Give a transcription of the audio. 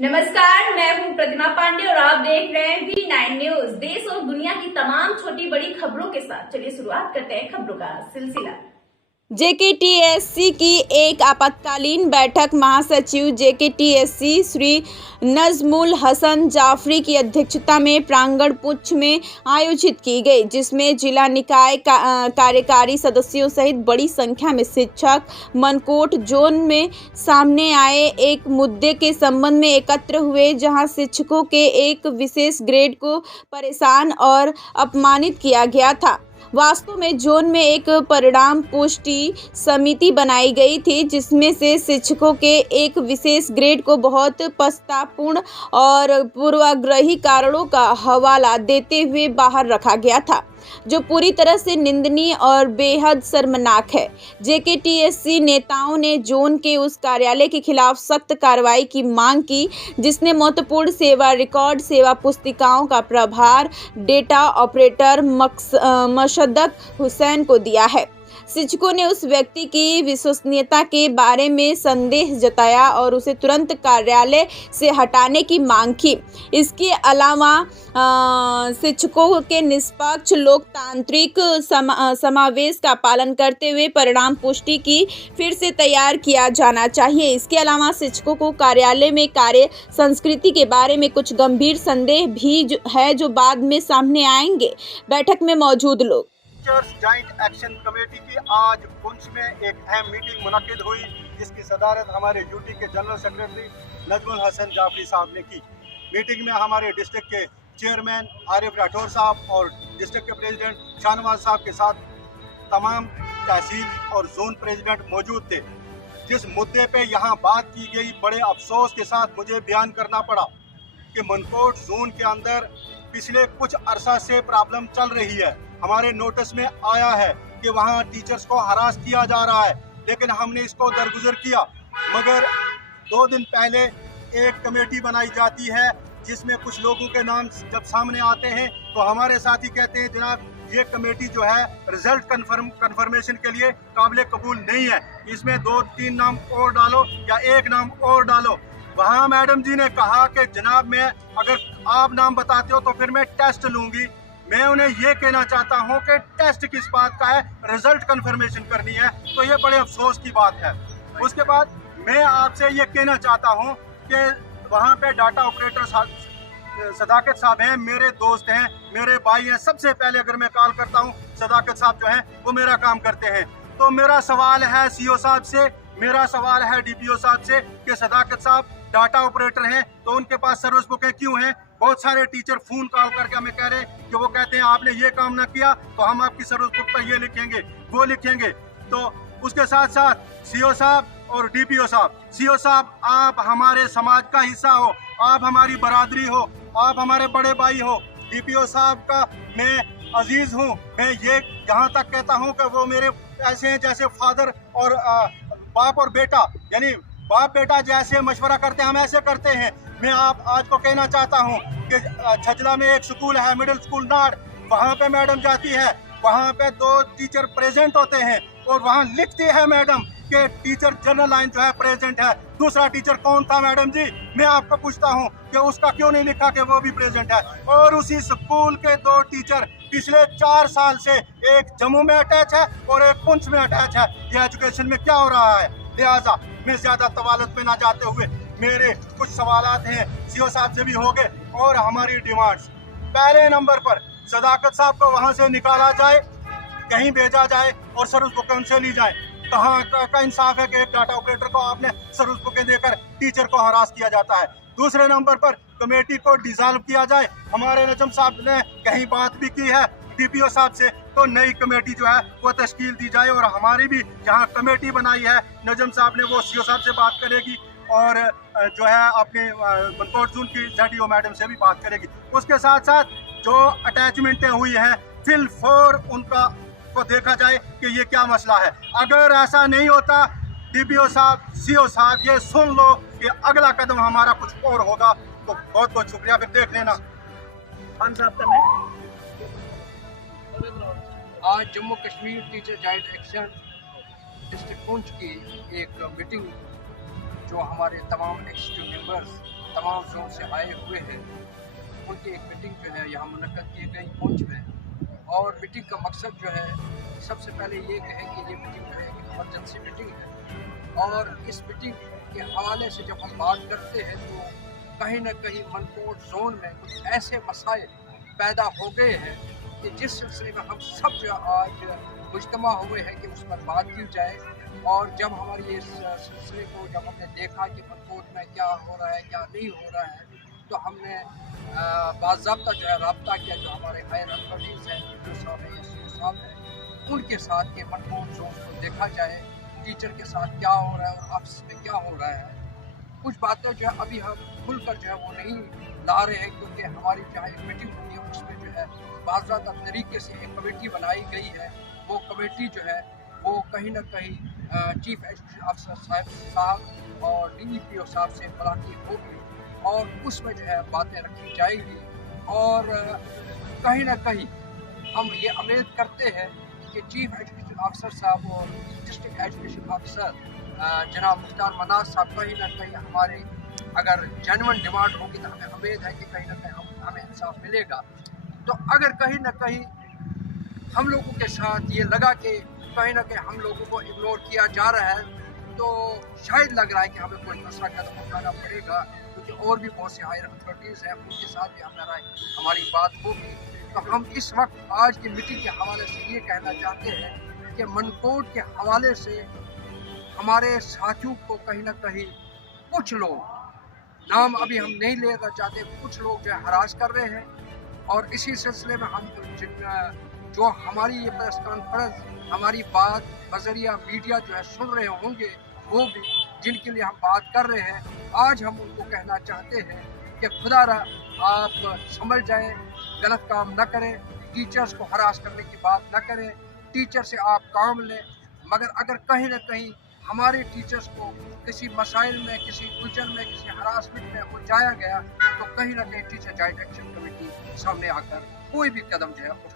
नमस्कार, मैं हूं प्रतिमा पांडे और आप देख रहे हैं V9 न्यूज। देश और दुनिया की तमाम छोटी बड़ी खबरों के साथ चलिए शुरुआत करते हैं खबरों का सिलसिला। जेकेटीएससी की एक आपातकालीन बैठक महासचिव जेकेटीएससी श्री नजमुल हसन जाफरी की अध्यक्षता में प्रांगण पुंछ में आयोजित की गई, जिसमें जिला निकाय कार्यकारी सदस्यों सहित बड़ी संख्या में शिक्षक मनकोट जोन में सामने आए एक मुद्दे के संबंध में एकत्र हुए, जहां शिक्षकों के एक विशेष ग्रेड को परेशान और अपमानित किया गया था। वास्तव में जोन में एक परिणाम पुष्टि समिति बनाई गई थी, जिसमें से शिक्षकों के एक विशेष ग्रेड को बहुत पछतापूर्ण और पूर्वाग्रही कारणों का हवाला देते हुए बाहर रखा गया था, जो पूरी तरह से निंदनीय और बेहद शर्मनाक है। जेकेटीएससी नेताओं ने जोन के उस कार्यालय के खिलाफ सख्त कार्रवाई की मांग की, जिसने महत्वपूर्ण सेवा रिकॉर्ड सेवा पुस्तिकाओं का प्रभार डेटा ऑपरेटर मशद्दक हुसैन को दिया है। शिक्षकों ने उस व्यक्ति की विश्वसनीयता के बारे में संदेह जताया और उसे तुरंत कार्यालय से हटाने की मांग की। इसके अलावा शिक्षकों के निष्पक्ष लोकतांत्रिक समावेश का पालन करते हुए परिणाम पुष्टि की फिर से तैयार किया जाना चाहिए। इसके अलावा शिक्षकों को कार्यालय में कार्य संस्कृति के बारे में कुछ गंभीर संदेह भी है, जो बाद में सामने आएंगे। बैठक में मौजूद लोग टीचर्स जॉइंट एक्शन कमेटी की आज पुंछ में एक अहम मीटिंग मुनक्किद हुई, जिसकी सदारत हमारे यूटी के जनरल सेक्रेटरी नजमुल हसन जाफरी साहब ने की। मीटिंग में हमारे डिस्ट्रिक्ट के चेयरमैन आरिफ राठौर साहब और डिस्ट्रिक्ट के प्रेसिडेंट शाहनवाज साहब के साथ तमाम तहसील और जोन प्रेसिडेंट मौजूद थे। जिस मुद्दे पे यहाँ बात की गई, बड़े अफसोस के साथ मुझे बयान करना पड़ा कि मनकोट जोन के अंदर पिछले कुछ अरसा से प्रॉब्लम चल रही है। हमारे नोटिस में आया है कि वहाँ टीचर्स को हरास किया जा रहा है, लेकिन हमने इसको दरगुजर किया। मगर 2 दिन पहले एक कमेटी बनाई जाती है, जिसमें कुछ लोगों के नाम जब सामने आते हैं तो हमारे साथी कहते हैं जनाब ये कमेटी जो है रिजल्ट कंफर्मेशन के लिए काबिल कबूल नहीं है, इसमें 2-3 नाम और डालो या एक नाम और डालो। वहाँ मैडम जी ने कहा कि जनाब मैं अगर आप नाम बताते हो तो फिर मैं टेस्ट लूँगी। मैं उन्हें ये कहना चाहता हूँ कि टेस्ट किस बात का है, रिजल्ट कंफर्मेशन करनी है, तो ये बड़े अफसोस की बात है। उसके बाद मैं आपसे ये कहना चाहता हूँ कि वहाँ पे डाटा ऑपरेटर सदाकत साहब हैं, मेरे दोस्त हैं, मेरे भाई हैं। सबसे पहले अगर मैं कॉल करता हूँ, सदाकत साहब जो हैं वो मेरा काम करते हैं। तो मेरा सवाल है सीओ साहब से, मेरा सवाल है डीपीओ साहब से कि सदाकत साहब डाटा ऑपरेटर हैं तो उनके पास सर्विस बुकें क्यों हैं? बहुत सारे टीचर फोन कॉल करके हमें कह रहे हैं कि वो कहते हैं आपने ये काम ना किया तो हम आपकी सर्विस बुक पर ये लिखेंगे वो लिखेंगे। तो उसके साथ साथ सीओ साहब और डीपीओ साहब, सीओ साहब आप हमारे समाज का हिस्सा हो, आप हमारी बरादरी हो, आप हमारे बड़े भाई हो। डीपीओ साहब का मैं अजीज हूँ, मैं ये यहाँ तक कहता हूँ कि वो मेरे ऐसे हैं जैसे फादर और बाप और बेटा, यानी बाप बेटा जैसे मशवरा करते हैं हम ऐसे करते हैं। मैं आप आज को कहना चाहता हूँ कि छजला में एक स्कूल है, मिडिल स्कूल नाड़, वहाँ पे मैडम जाती है, वहाँ पे 2 टीचर प्रेजेंट होते हैं और वहाँ लिखती है मैडम कि टीचर जनरल लाइन जो है प्रेजेंट है। दूसरा टीचर कौन था मैडम जी? मैं आपको पूछता हूँ कि उसका क्यों नहीं लिखा कि वो भी प्रेजेंट है? और उसी स्कूल के 2 टीचर पिछले 4 साल से एक जम्मू में अटैच है और एक पुंछ में अटैच है। ये एजुकेशन में क्या हो रहा है? लिहाजा मैं ज्यादा तवालत में ना जाते हुए मेरे कुछ सवालात हैं सीओ साहब से भी हो गए और हमारी डिमांड्स। पहले नंबर पर सदाकत साहब को वहां से निकाला जाए, कहीं भेजा जाए और सर्विस बुकें उनसे ली जाए। कहाँ का इंसाफ है कि एक डाटा ऑपरेटर को आपने सर्विस बुकें देकर टीचर को हरास किया जाता है। दूसरे नंबर पर कमेटी को डिसॉल्व किया जाए। हमारे नजम साहब ने कहीं बात भी की है डीपीओ साहब से, तो नई कमेटी जो है वो तश्कील दी जाए और हमारी भी जहाँ कमेटी बनाई है नजम साहब ने वो सीओ साहब से बात करेगी और जो है अपने मनकोट जोन की ZDO मैडम से भी बात करेगी। उसके साथ साथ जो अटैचमेंटें हुई हैं फिल फॉर उनका को देखा जाए कि ये क्या मसला है। अगर ऐसा नहीं होता डीपीओ साहब, सीओ साहब ये सुन लो कि अगला कदम हमारा कुछ और होगा। तो बहुत बहुत शुक्रिया, फिर देख लेना। आज Jammu Kashmir teacher joint action district Poonch की एक मीटिंग जो हमारे तमाम एग्जीक्यूटिव मेंबर्स तमाम जोन से आए हुए हैं, उनकी एक मीटिंग जो है यहाँ मुनक्कद की गई पुंछ में। और मीटिंग का मकसद जो है, सबसे पहले ये कहें कि ये मीटिंग जो है एक इमरजेंसी मीटिंग है। और इस मीटिंग के हवाले से जब हम बात करते हैं तो कहीं ना कहीं मनकोट जोन में कुछ ऐसे मसाइल पैदा हो गए हैं कि जिस सिलसिले में हम सब जो आज मुज्तमा हुए हैं कि उस पर बात की जाए। और जब हमारी इस सिलसिले को जब हमने देखा कि मनकोट में क्या हो रहा है क्या नहीं हो रहा है, तो हमने बाज़ाब्ता जो है रब्ता किया जो हमारे हायर अथॉरिटीज़ हैं, साहब है, साहब हैं, उनके साथ के मनकोट जोन को देखा जाए, टीचर के साथ क्या हो रहा है और आपस में क्या हो रहा है। कुछ बातें जो है अभी हम खुलकर जो है वो नहीं ला रहे हैं, क्योंकि हमारी जहाँ एक मीटिंग होती है उसमें जो है बाज़ाब्ता तरीके से एक कमेटी बनाई गई है। वो कमेटी जो है वो कहीं ना कहीं चीफ एजुकेशन अफसर साहब और DEPO साहब से मुलाकात होगी और उसमें जो है बातें रखी जाएगी। और कहीं ना कहीं हम ये उम्मीद करते हैं कि चीफ एजुकेशन अफसर साहब और डिस्ट्रिक्ट एजुकेशन अफसर जनाब मुख्तार मनाज साहब कहीं ना कहीं हमारे अगर जेन्युइन डिमांड होगी तो हमें उम्मीद है कि कहीं ना कहीं हमें इंसाफ मिलेगा। तो अगर कहीं ना कहीं हम लोगों के साथ ये लगा कि कहीं ना कहीं हम लोगों को इग्नोर किया जा रहा है, तो शायद लग रहा है कि हमें कोई दूसरा कदम उठाना पड़ेगा, क्योंकि और भी बहुत से हायर अथॉरिटीज़ हैं, उनके साथ भी हमारी बात होगी। तो हम इस वक्त आज की मीटिंग के हवाले से ये कहना चाहते हैं कि मनकोट के हवाले से हमारे साथियों को कहीं ना कहीं कुछ लोग, नाम अभी हम नहीं लेना चाहते, कुछ लोग जो है हरास कर रहे हैं। और इसी सिलसिले में हम जो हमारी ये प्रेस कॉन्फ्रेंस, हमारी बात बजरिया मीडिया जो है सुन रहे होंगे, वो भी जिनके लिए हम बात कर रहे हैं, आज हम उनको कहना चाहते हैं कि खुदारा आप समझ जाएं, गलत काम न करें, टीचर्स को हरास करने की बात न करें, टीचर से आप काम लें। मगर अगर कहीं ना कहीं हमारे टीचर्स को किसी मसाइल में, किसी उलझन में, किसी हरासमेंट में पहुँचाया गया, तो कहीं ना कहीं टीचर जॉइंट एक्शन कमेटी सामने आकर कोई भी कदम जो है उठा